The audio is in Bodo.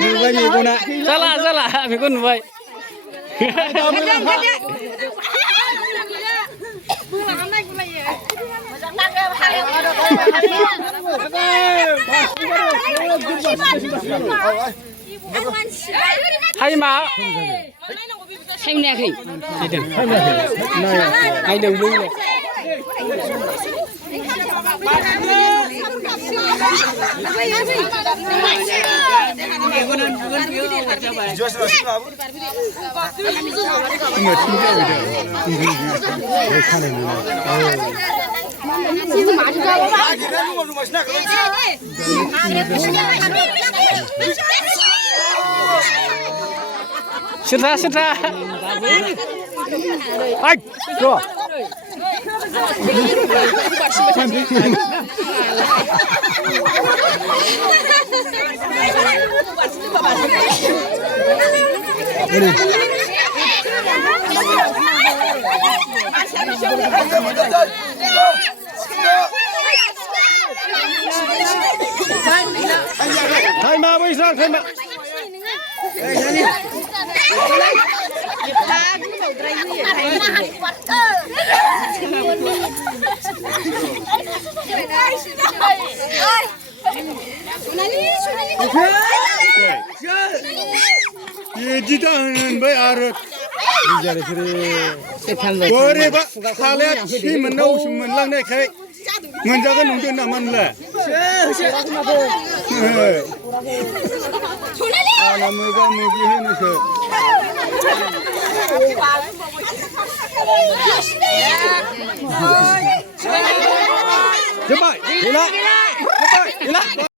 नुबाय मेगना जाला जाला बेखौ नुबाय टाइमा टाइमनायाखै नायदों बैलाय Sita sita. Ay, go. Time out, boys. Time out. Menjaga nungguin aman lah. Anak mereka mungkin itu. Cepat, gila, cepat, gila.